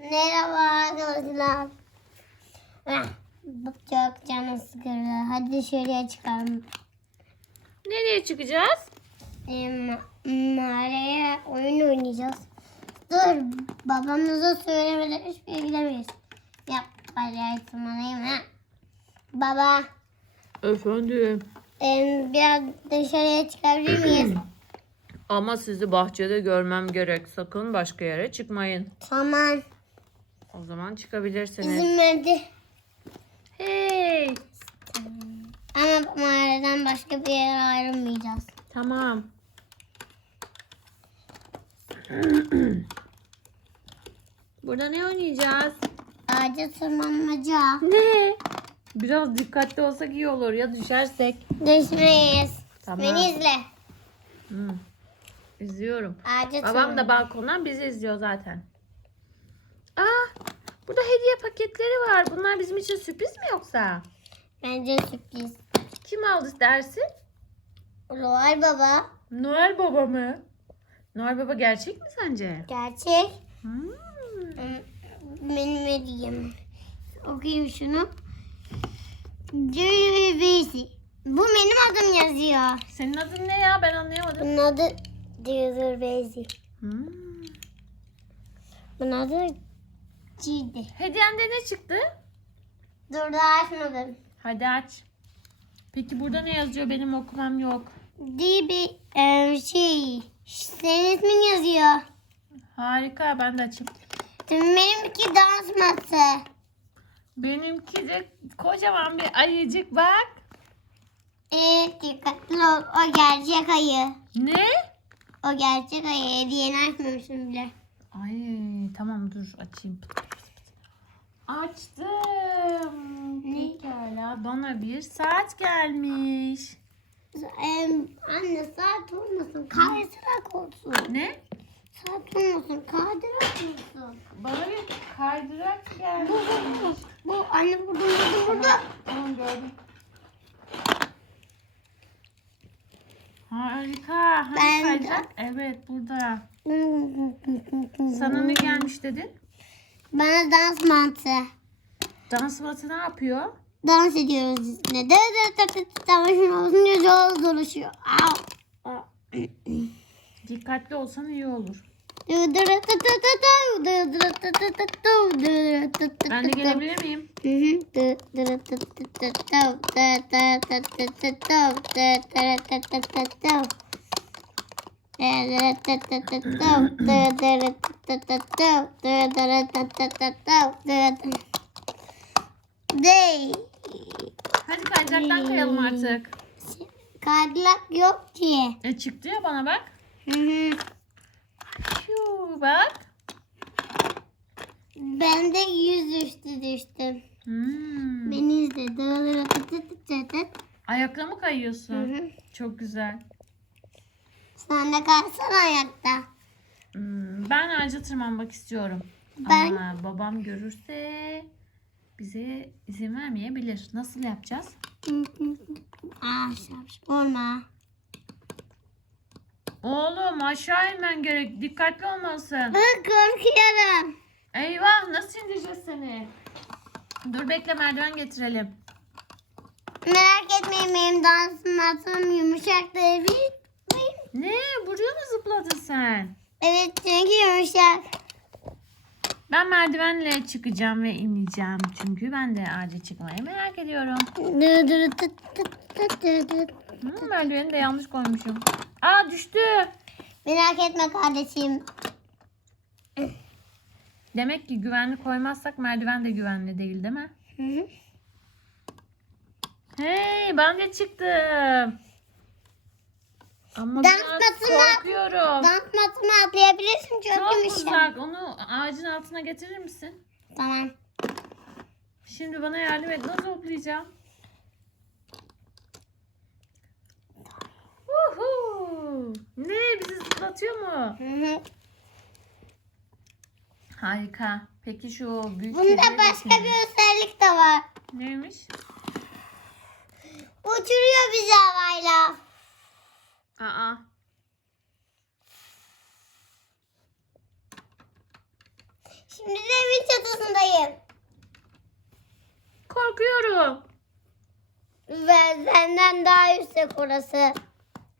Merhaba arkadaşlar. Ah, çok canım sıkıldı. Hadi dışarıya çıkalım. Nereye çıkacağız? Ee, ma- mağaraya oyun oynayacağız. Dur babamıza söylemeden hiçbir yere gidemeyiz. Yap hadi tırmanayım ha. Baba Efendim. em, biraz dışarıya çıkabilir miyiz? Ama sizi bahçede görmem gerek. Sakın başka yere çıkmayın. tamam. O zaman çıkabilirsiniz. İzin verdi. Hey. Ama mağaradan başka bir yere ayrılmayacağız. Tamam. Burada ne oynayacağız? Ağaca tırmanmaca. Ne? Biraz dikkatli olsak iyi olur ya düşersek. Düşmeyiz. Tamam. Beni izle. Hmm. İzliyorum. Ağaca Babam da balkondan bizi izliyor zaten. Aa, burada hediye paketleri var. Bunlar bizim için sürpriz mi yoksa? Bence sürpriz. Kim aldı dersin? Roar baba. Noel Baba mı? Noel Baba gerçek mi sence? Gerçek. Hmm. Hmm, Benim hediyem. Okuyayım şunu. Cüvisi. Bu benim adım yazıyor. Senin adın ne ya? Ben anlayamadım. Bunun adı Bezi. Hmm. Bunun adı Cidi. Hediyende ne çıktı? Dur da açmadım. Hadi aç. Peki burada ne yazıyor? Benim okumam yok. Dibi e, şey. Senin ismin yazıyor. Harika. Ben de açayım. Benimki dans ması. Benimki de kocaman bir ayıcık bak. Evet dikkatli ol. O gerçek ayı. Ne? O gerçek ayı. Hediyeni açmamışım bile. Ay tamam dur açayım. Açtım. Ne? Pekala bana bir saat gelmiş. Anne saat olmasın. Kaydırak olsun. Ne? Saat olmasın. Kaydırak olsun. Bana bir kaydırak Bu, gelmiş. bu, bu. Bu anne burada burada burada. Tamam gördüm. Harika. Hani Ben de- kaydırak? Evet burada. Sana ne gelmiş dedin? Bana dans mantı. Dans matı ne yapıyor? Dans ediyoruz üstüne. Dı dı dı dı dı. Savaşın olsun diye zor dolaşıyor. Au. Au. Dikkatli olsan iyi olur. Ben de gelebilir miyim? Hı hı. Dey. Hadi kaydıraktan kayalım artık. Kaydırak yok ki. E çıktı ya bana bak. Hı hı. Şu bak. Ben de yüz üstü düştüm. Hmm. Beni izle. Dağlara tı tı tı tı tı. Ayakla mı Hı kayıyorsun? hı. Çok güzel. Sen de kalsana ayakta. Hmm, ben ağaca tırmanmak istiyorum. Ben- Ama babam görürse bize izin vermeyebilir. Nasıl yapacağız? Şapş. Olma. Oğlum aşağı inmen gerek. Dikkatli olmalısın. Ben korkuyorum. Eyvah nasıl indireceğiz seni? Dur bekle merdiven getirelim. Merak etmeyin benim dansım yumuşak değil. Ne? Buraya mı zıpladın sen? Evet çünkü yumuşak. Ben merdivenle çıkacağım ve ineceğim. Çünkü ben de ağaca çıkmayı merak ediyorum. Dı dı tı tı tı. Hmm, merdiveni de yanlış koymuşum. Aa düştü. Merak etme kardeşim. Demek ki güvenli koymazsak merdiven de güvenli değil değil mi? Hı hı. Hey ben de çıktım. Ama Dans biraz matına- korkuyorum. Dans matımı atlayabilirsin çok, Çok yumuşak. uzak. Onu ağacın altına getirir misin? Tamam. Şimdi bana yardım et. Nasıl hoplayacağım? Uhu. Ne? Bizi zıplatıyor mu? Hı hı. Harika. Peki şu büyük Bunda kediye başka bakayım. bir özellik de var. Neymiş? Uçuruyor bizi havayla. Aa. Şimdi de evin çatısındayım. Korkuyorum. Ve senden daha yüksek orası.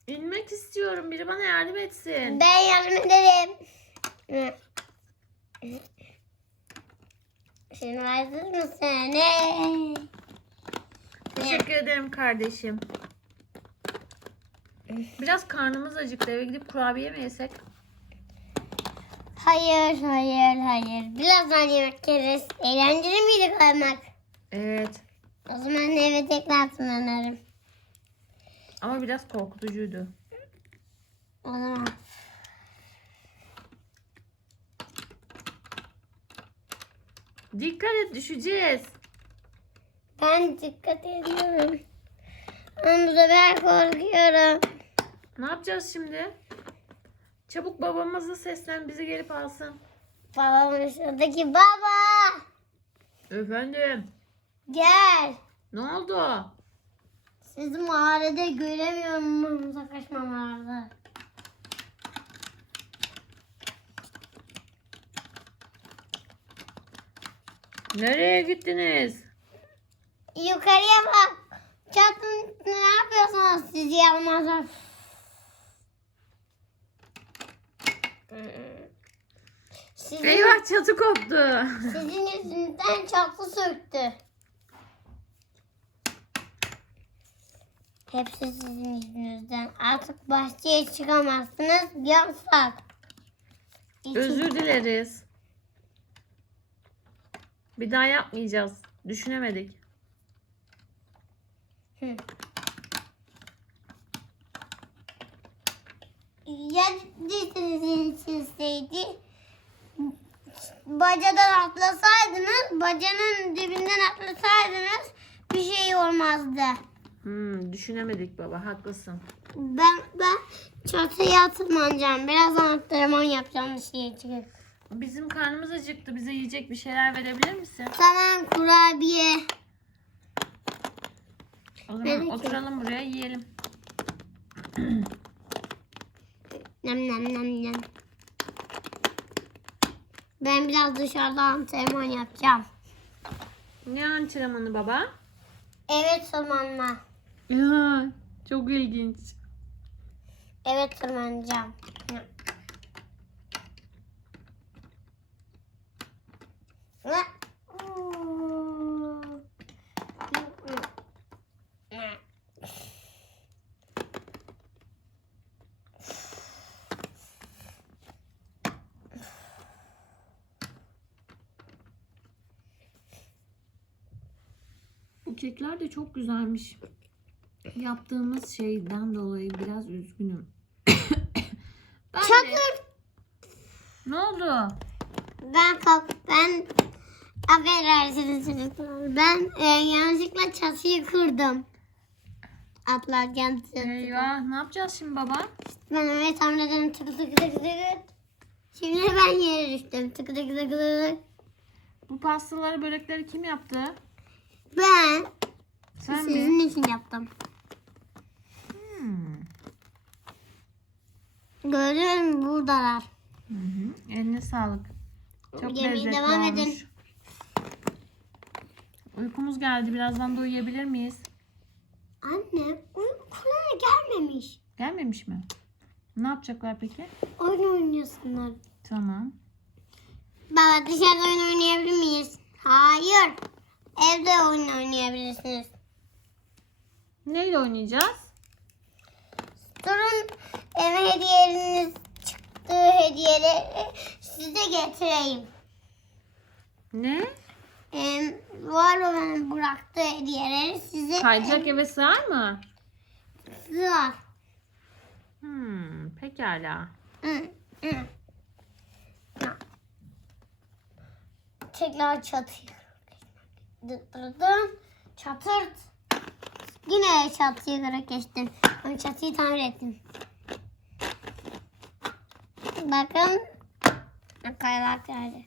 İnmek istiyorum. Biri bana yardım etsin. Ben yardım ederim. Şimdi hazır mısın? Teşekkür ederim kardeşim. Biraz karnımız acıktı. Eve gidip kurabiye mi yesek? Hayır, hayır, hayır. Birazdan yemek yeriz. Eğlenceli miydi kaymak? Evet. O zaman eve tekrar tırmanırım. Ama biraz korkutucuydu. O zaman. Dikkat et düşeceğiz. Ben dikkat ediyorum. Ama bu sefer korkuyorum. Ne yapacağız şimdi? Çabuk babamıza seslen bizi gelip alsın. Babamın şuradaki baba. Efendim. Gel. Ne oldu? Sizi mağarada göremiyorum burnumuza kaçmamalarda. Nereye gittiniz? Yukarıya bak. Çatın ne yapıyorsunuz siz yaramazlar? Sizin, Eyvah çatı koptu. sizin yüzünüzden çatı söktü. Hepsi sizin yüzünüzden. Artık bahçeye çıkamazsınız. Yasak. Özür dileriz. Bir daha yapmayacağız. Düşünemedik. Hı. Ya diziniz çizseydi bacadan atlasaydınız, bacanın dibinden atlasaydınız bir şey olmazdı. Hmm, düşünemedik baba. Haklısın. Ben ben çatıya tırmanacağım. Biraz antrenman yapacağım bir şey çıkıp. Bizim karnımız acıktı. Bize yiyecek bir şeyler verebilir misin? Tamam kurabiye. O zaman Peki. oturalım buraya yiyelim. Nem nem nem nem. Ben biraz dışarıda antrenman yapacağım. Ne antrenmanı baba? Evet tırmanma. Ya çok ilginç. Evet tırmanacağım. Bu kekler de çok güzelmiş. Yaptığımız şeyden dolayı biraz üzgünüm. ben de- Çatır. Ne oldu? Ben kalk ben affedersiniz çocuklar. Ben e, yanlışlıkla çatıyı kırdım. Atlarken çatıyı. Eyvah ne yapacağız şimdi baba? Ben öyle tahmin ederim tık tık tık tık. Şimdi ben yere düştüm. Tık tık tık tık. Bu pastaları börekleri kim yaptı? Ben Sen mi? sizin için yaptım. Hmm. Mü buradalar. Hı hı. Eline sağlık. Çok Yemeğe lezzetli devam olmuş. edin. Uykumuz geldi. Birazdan da uyuyabilir miyiz? Anne uykulara gelmemiş. Gelmemiş mi? Ne yapacaklar peki? Oyun oynuyorsunlar. Tamam. Baba dışarıda oyun oynayabilir miyiz? Evde oyun oynayabilirsiniz. Neyle oynayacağız? Durun eve hediyeleriniz çıktığı hediyeleri size getireyim. Ne? Em, var olan bıraktığı hediyeleri size Kayacak eve sığar mı? sığar. Hmm, pekala. Hı, hı. Tekrar çatıyı. Dıttırdım. Çatırt. Yine çatıyı kırık geçtim. Ben çatıyı tamir ettim. Bakın. Kaylar geldi.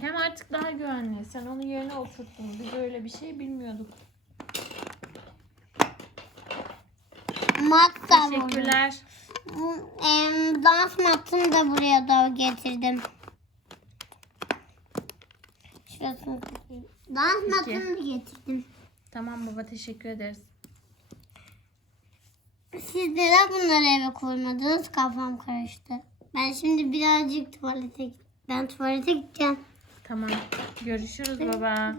Hem artık daha güvenli. Sen onu yerine oturttun. Biz öyle bir şey bilmiyorduk. Mat da. Teşekkürler. Bu, em, dans matını da buraya doğru getirdim. Şurasını İki. matını getirdim. Tamam baba teşekkür ederiz. Siz neden bunları eve koymadınız? Kafam karıştı. Ben şimdi birazcık tuvalete Ben tuvalete gideceğim. Tamam. Görüşürüz baba.